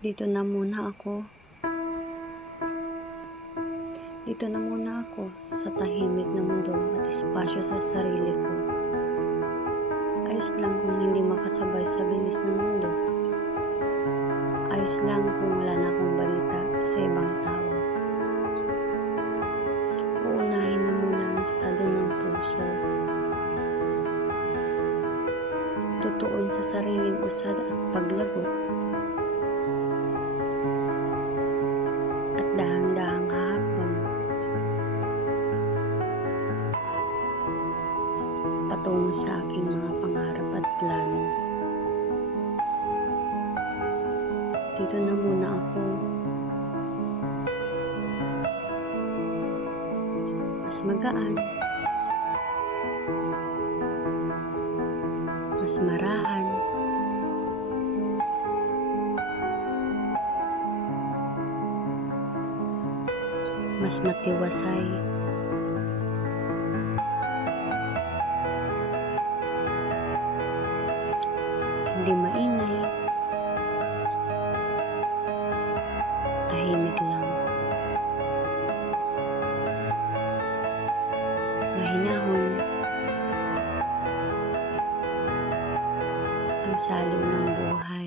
Dito na muna ako. Dito na muna ako sa tahimik na mundo at espasyo sa sarili ko. Ayos lang kung hindi makasabay sa bilis ng mundo. Ayos lang kung wala na akong balita sa ibang tao. Uunahin na muna ang estado ng puso. Tutuon sa sariling usad at paglago. At dahang-dahang hahapang patungo sa aking mga pangarap at plano. Dito na muna ako. Mas magaan. Mas marahan. Mas matiwasay. Hindi maingay. Tahimik lang. Mahinahon. Ang saliw ng buhay.